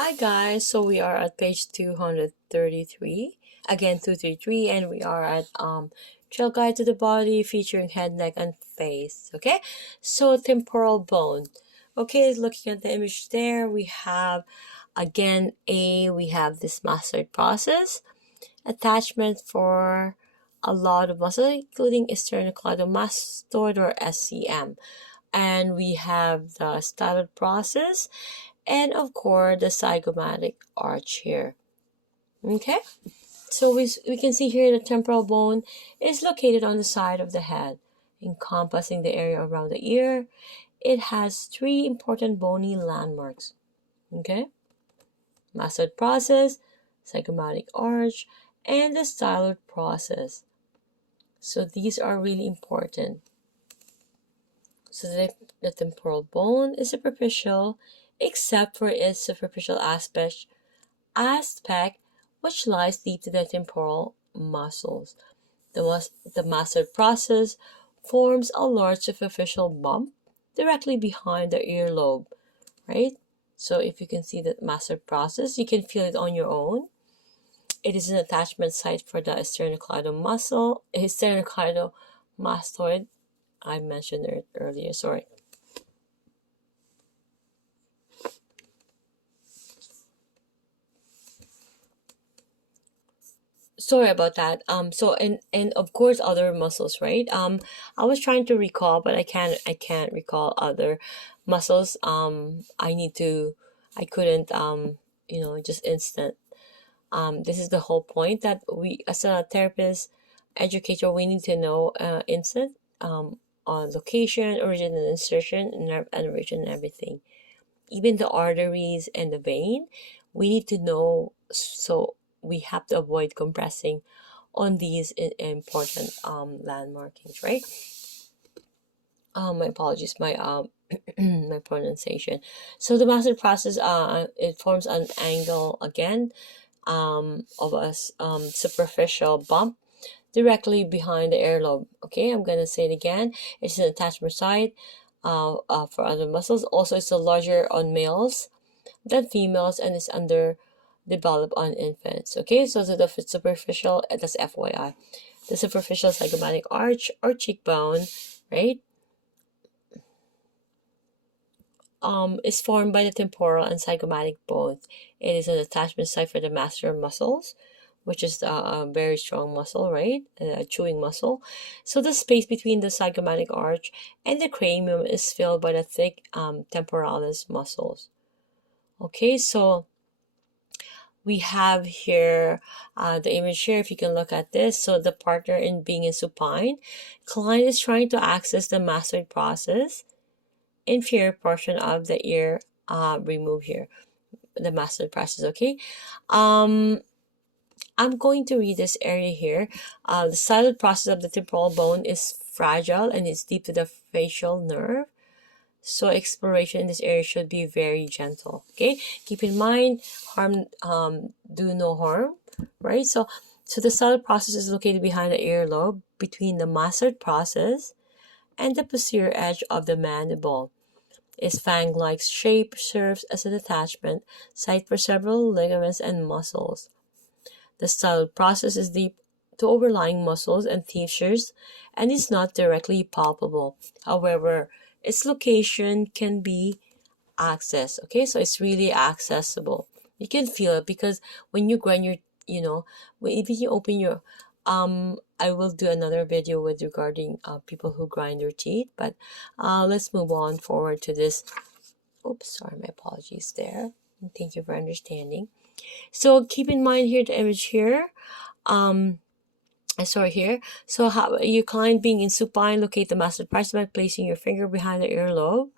Hi guys, so we are at page 233, again 233, and we are at Trailguide to the Body featuring head, neck, and face. Okay, so temporal bone. Okay, looking at the image there, we have again we have this mastoid process, attachment for a lot of muscles, including sternocleidomastoid or SCM. And we have the styloid process, and of course the zygomatic arch here. Okay, so we can see here the temporal bone is located on the side of the head, encompassing the area around the ear. It has three important bony landmarks. Okay, mastoid process, zygomatic arch, and the styloid process. So these are really important. So the temporal bone is superficial, except for its superficial aspect which lies deep to the temporal muscles. The mastoid process forms a large superficial bump directly behind the earlobe, right? So if you can see the mastoid process, you can feel it on your own. It is an attachment site for the sternocleidomastoid. I mentioned it earlier, sorry. Sorry about that. So and of course other muscles, right? I was trying to recall, but I can't recall other muscles. I couldn't just instant. This is the whole point, that we as a therapist educator, we need to know instant on location, origin and insertion, nerve innervation and everything. Even the arteries and the vein, we need to know, so we have to avoid compressing on these important landmarkings, right? My apologies, my my pronunciation. So the mastoid process, it forms an angle again of a superficial bump directly behind the earlobe. Okay, I'm gonna say it again. It's an attachment site for other muscles. Also, it's larger on males than females and is underdeveloped on infants. Okay, so the superficial, that's FYI, the superficial zygomatic arch or cheekbone, right, is formed by the temporal and zygomatic bones. It is an attachment site for the masseter muscles, which is a very strong muscle, right? A chewing muscle. So the space between the zygomatic arch and the cranium is filled by the thick temporalis muscles. Okay, so we have here the image here. If you can look at this, so the partner in being in supine, client is trying to access the mastoid process, inferior portion of the ear remove here, the mastoid process. Okay, I'm going to read this area here. The styloid process of the temporal bone is fragile and is deep to the facial nerve. So exploration in this area should be very gentle. Okay, keep in mind, do no harm, right? So the styloid process is located behind the earlobe, between the mastoid process and the posterior edge of the mandible. Its fang-like shape serves as an attachment site for several ligaments and muscles. The styloid process is deep to overlying muscles and tissues and is not directly palpable. However, its location can be accessed. Okay, so it's really accessible. You can feel it because when you grind your, even you open your, I will do another video with regarding people who grind their teeth, but let's move on forward to this. Oops, sorry, my apologies there. Thank you for understanding. So keep in mind here the image here. Sorry here. So how your client being in supine, locate the mastoid process by placing your finger behind the earlobe.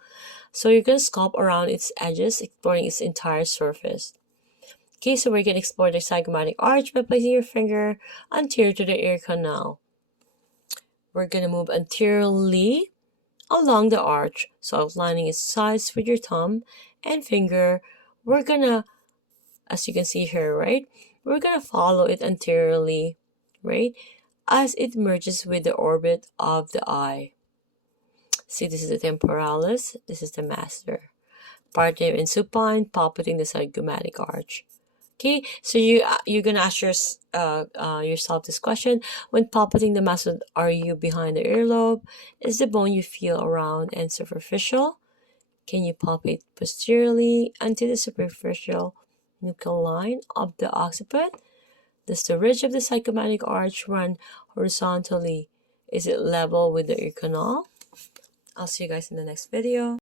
So you're going to sculpt around its edges, exploring its entire surface. Okay, so we're going to explore the zygomatic arch by placing your finger anterior to the ear canal. We're going to move anteriorly along the arch, so outlining its sides with your thumb and finger. We're going to, as you can see here, right, we're going to follow it anteriorly, right, as it merges with the orbit of the eye. See, this is the temporalis, this is the masseter. Parting in supine, palpating the zygomatic arch. Okay, so you're gonna ask yourself this question: when palpating the muscle, are you behind the earlobe? Is the bone you feel around and superficial? Can you palpate posteriorly until the superficial nuchal line of the occiput? Does the ridge of the zygomatic arch run horizontally? Is it level with the ear canal? I'll see you guys in the next video.